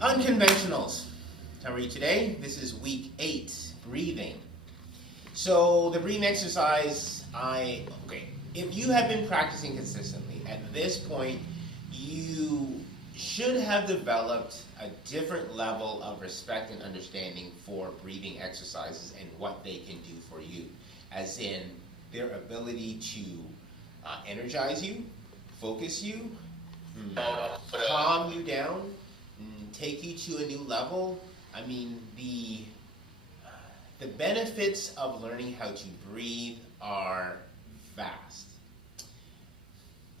Unconventionals. How are you today? This is week 8, breathing. So the breathing exercise, if you have been practicing consistently, at this point, you should have developed a different level of respect and understanding for breathing exercises and what they can do for you, as in their ability to energize you, focus you, calm you down, take you to a new level. I mean, the benefits of learning how to breathe are vast.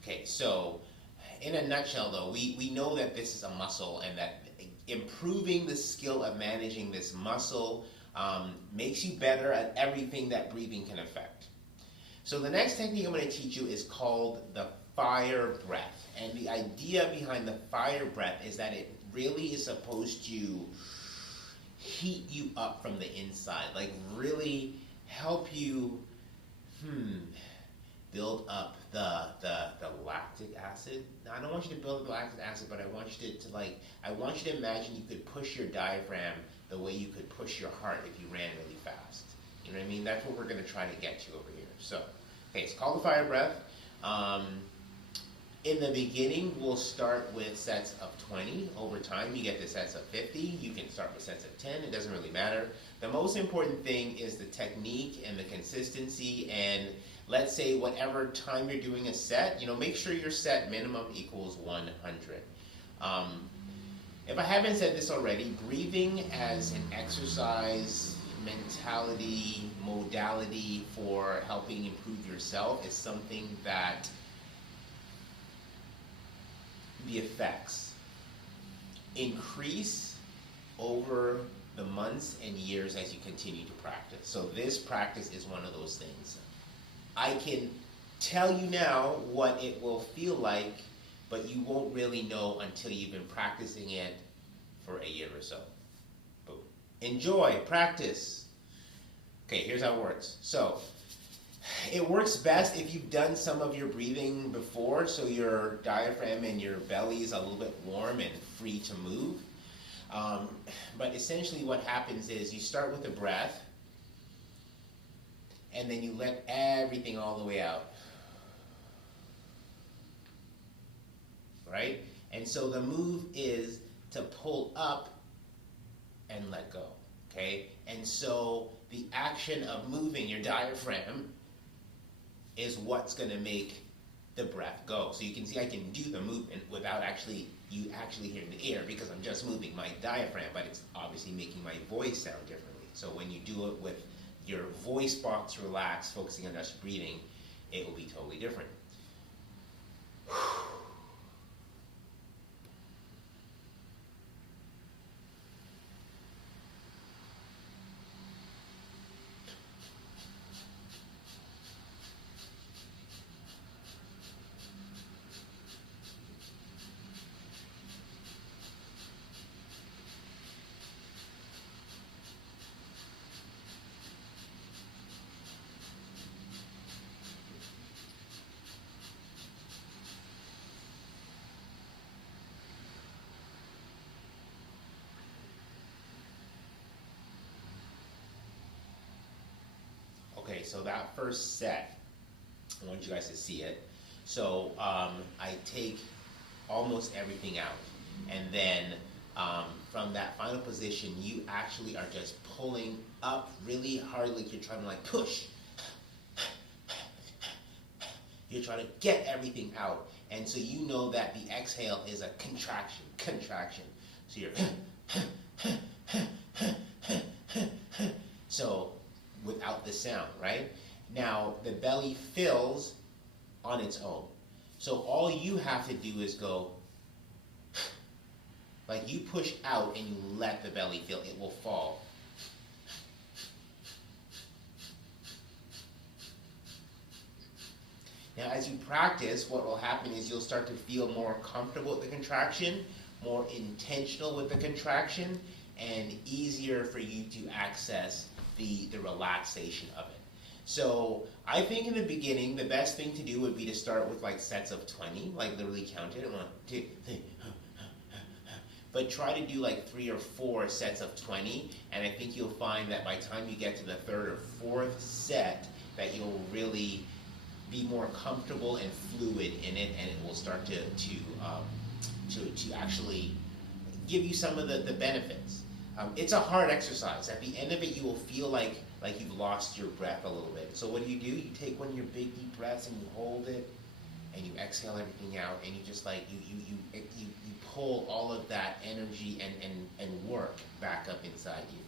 Okay, so in a nutshell though, we know that this is a muscle and that improving the skill of managing this muscle makes you better at everything that breathing can affect. So the next technique I'm going to teach you is called the fire breath. And the idea behind the fire breath is that it really is supposed to heat you up from the inside, like really help you build up the lactic acid. Now, I don't want you to build up the lactic acid, but I want you to imagine you could push your diaphragm the way you could push your heart if you ran really fast. You know what I mean? That's what we're going to try to get to over here. So, okay, it's called the fire breath. In the beginning, we'll start with sets of 20. Over time, you get to sets of 50. You can start with sets of 10. It doesn't really matter. The most important thing is the technique and the consistency. And let's say whatever time you're doing a set, make sure your set minimum equals 100. If I haven't said this already, breathing as an exercise, mentality, modality for helping improve yourself is something that the effects increase over the months and years as you continue to practice. So this practice is one of those things. I can tell you now what it will feel like, but you won't really know until you've been practicing it for a year or so. Boom. Enjoy, practice. Okay, here's how it works. So it works best if you've done some of your breathing before, so your diaphragm and your belly is a little bit warm and free to move. But essentially what happens is you start with a breath, and then you let everything all the way out. Right? And so the move is to pull up and let go. Okay? And so the action of moving your diaphragm is what's going to make the breath go. So you can see I can do the movement without you actually hearing the air because I'm just moving my diaphragm, but it's obviously making my voice sound differently. So when you do it with your voice box relaxed, focusing on just breathing, it will be totally different. Okay, so that first set, I want you guys to see it. So I take almost everything out, and then from that final position, you actually are just pulling up really hard, like you're trying to push. You're trying to get everything out, and so you know that the exhale is a contraction. So you're so without the sound, right? Now the belly fills on its own. So all you have to do is go, like you push out and you let the belly fill, it will fall. Now as you practice, what will happen is you'll start to feel more comfortable with the contraction, more intentional with the contraction, and easier for you to access the relaxation of it. So I think in the beginning, the best thing to do would be to start with sets of 20, literally count it. 1, 2, 3. but try to do like 3 or 4 sets of 20, and I think you'll find that by the time you get to the third or fourth set, that you'll really be more comfortable and fluid in it, and it will start to actually give you some of the benefits. It's a hard exercise. At the end of it, you will feel like you've lost your breath a little bit. So what do? You take one of your big deep breaths and you hold it, and you exhale everything out, and you just like you pull all of that energy and work back up inside you.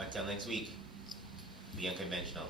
Until next week, be unconventional.